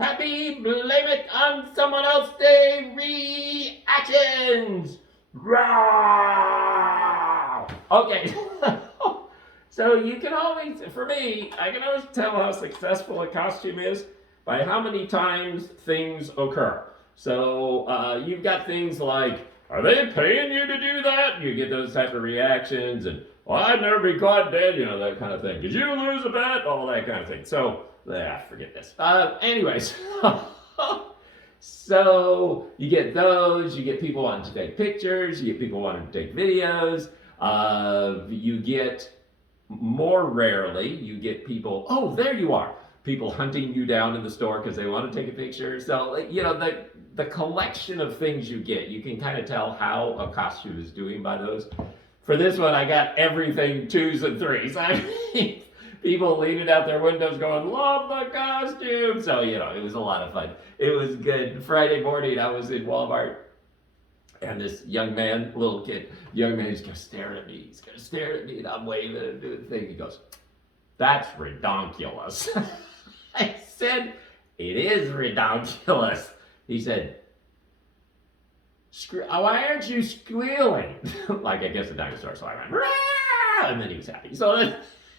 Happy Blame It on Someone Else Day reactions! Rawr! Okay. So you can always, for me, I can always tell how successful a costume is by how many times things occur. So you've got things like, are they paying you to do that? You get those type of reactions, and well, I'd never be caught dead, that kind of thing. Did you lose a bet? All that kind of thing. So, forget this. Anyways, so you get those. You get people wanting to take pictures. You get people wanting to take videos. You get more rarely, you get people, oh, there you are. People hunting you down in the store because they want to take a picture. So, the collection of things you get, you can kind of tell how a costume is doing by those. For this one, I got everything twos and threes. I mean, people leaning out their windows going, love the costume. So, it was a lot of fun. It was good. Friday morning, I was in Walmart, and this young man, little kid, he's gonna stare at me. He's gonna stare at me, and I'm waving and doing the thing. He goes, that's redonkulous. I said, it is redonkulous. He said, why aren't you squealing? Like, I guess a dinosaur. So I went, rah! And then he was happy. So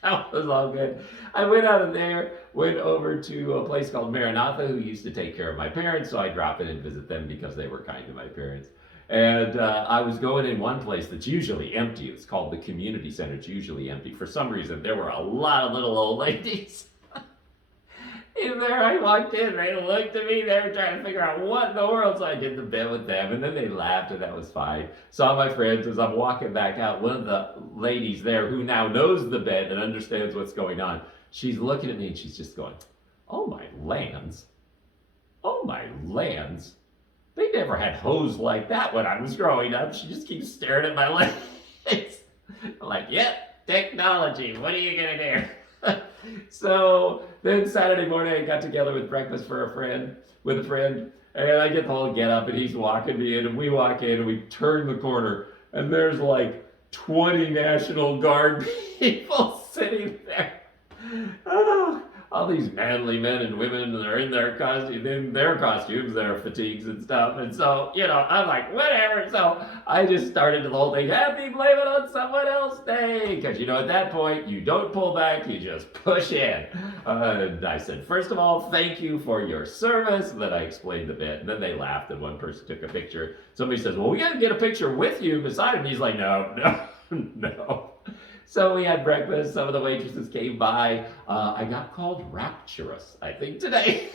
that was all good. I went out of there, went over to a place called Maranatha, who used to take care of my parents. So I drop in and visit them because they were kind to my parents. And I was going in one place that's usually empty. It's called the community center. It's usually empty. For some reason, there were a lot of little old ladies. In there, I walked in, they looked at me, they were trying to figure out what in the world, so I did the bit with them, and then they laughed, and that was fine. Saw my friends as I'm walking back out. One of the ladies there, who now knows the bit and understands what's going on, she's looking at me, and she's just going, oh my lands. Oh my lands. They never had hose like that when I was growing up. She just keeps staring at my legs. I'm like, yep, technology, what are you gonna do? So then Saturday morning, I got together with breakfast with a friend, and I get the whole get up, and he's walking me in, and we walk in, and we turn the corner, and there's like 20 National Guard people sitting there. Oh, all these manly men and women, and they're in their costumes, their fatigues and stuff. And so, I'm like, whatever. So I just started the whole thing, happy Blame It on Someone Else Day. Because, at that point, you don't pull back, you just push in. And I said, first of all, thank you for your service. And then I explained a bit. And then they laughed, and one person took a picture. Somebody says, well, we got to get a picture with you beside him. He's like, no, no. So we had breakfast. Some of the waitresses came by. I got called rapturous, I think, today.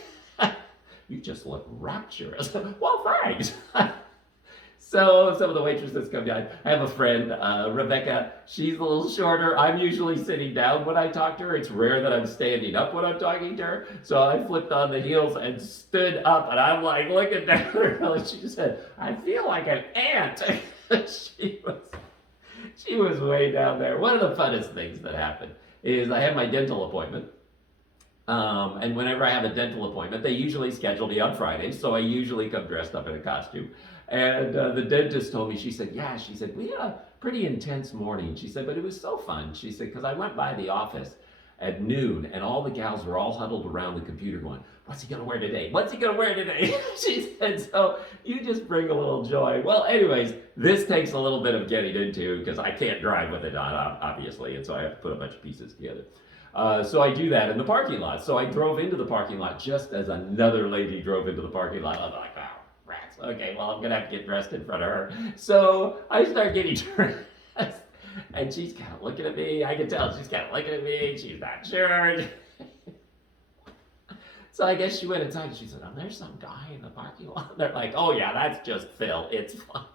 You just look rapturous. Well, thanks. So some of the waitresses come by. I have a friend, Rebecca. She's a little shorter. I'm usually sitting down when I talk to her. It's rare that I'm standing up when I'm talking to her. So I flipped on the heels and stood up, and I'm like looking down at her. And she said, I feel like an ant. She was way down there. One of the funnest things that happened is I had my dental appointment. And whenever I have a dental appointment, they usually schedule me on Fridays, so I usually come dressed up in a costume. And the dentist told me, she said, we had a pretty intense morning. She said, but it was so fun. She said, because I went by the office at noon, and all the gals were all huddled around the computer going, what's he gonna wear today? What's he gonna wear today? She said, so you just bring a little joy. Well, anyways, this takes a little bit of getting into because I can't drive with it on, obviously, and so I have to put a bunch of pieces together. So I do that in the parking lot. So I drove into the parking lot just as another lady drove into the parking lot. I was like, oh, rats. Okay, well, I'm gonna have to get dressed in front of her. So I start getting dressed. And she's kind of looking at me. I can tell she's kind of looking at me. She's not sure. So I guess she went inside and she said, oh, there's some guy in the parking lot. They're like, oh yeah, that's just Phil. It's fine.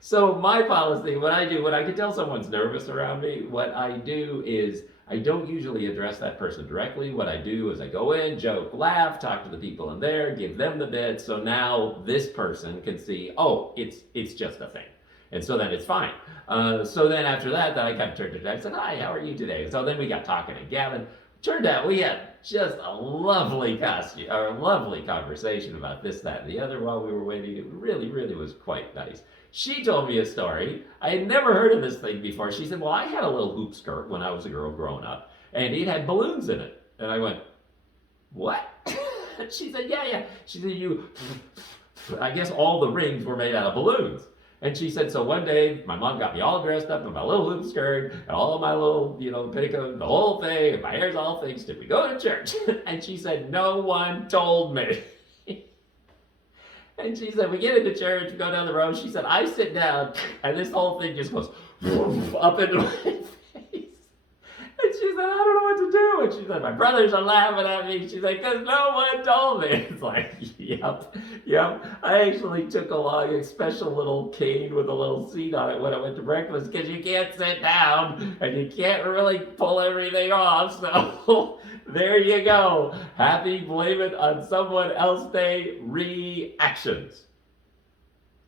So my policy, when I can tell someone's nervous around me, what I do is I don't usually address that person directly. What I do is I go in, joke, laugh, talk to the people in there, give them the bit. So now this person can see, oh, it's just a thing. And so then it's fine. So then after that, I kind of turned to Jack and said, hi, how are you today? So then we got talking to Gavin. Turned out we had just a lovely conversation about this, that, and the other while we were waiting. It really, really was quite nice. She told me a story. I had never heard of this thing before. She said, well, I had a little hoop skirt when I was a girl growing up, and it had balloons in it. And I went, what? She said, yeah, yeah. She said, I guess all the rings were made out of balloons. And she said, so one day my mom got me all dressed up in my little hoop skirt and all my little, petticoat, the whole thing, and my hair's all fixed. Did we go to church? And she said, no one told me. And she said, we get into church, we go down the road. She said, I sit down, and this whole thing just goes up into my face. And she said, I don't know what to do. And she said, my brothers are laughing at me. She's like, because no one told me. It's like, yep. I actually took along a special little cane with a little seat on it when I went to breakfast because you can't sit down and you can't really pull everything off. So there you go. Happy Blame It on Someone Else Day reactions.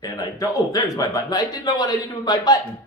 And there's my button. I didn't know what I did with my button.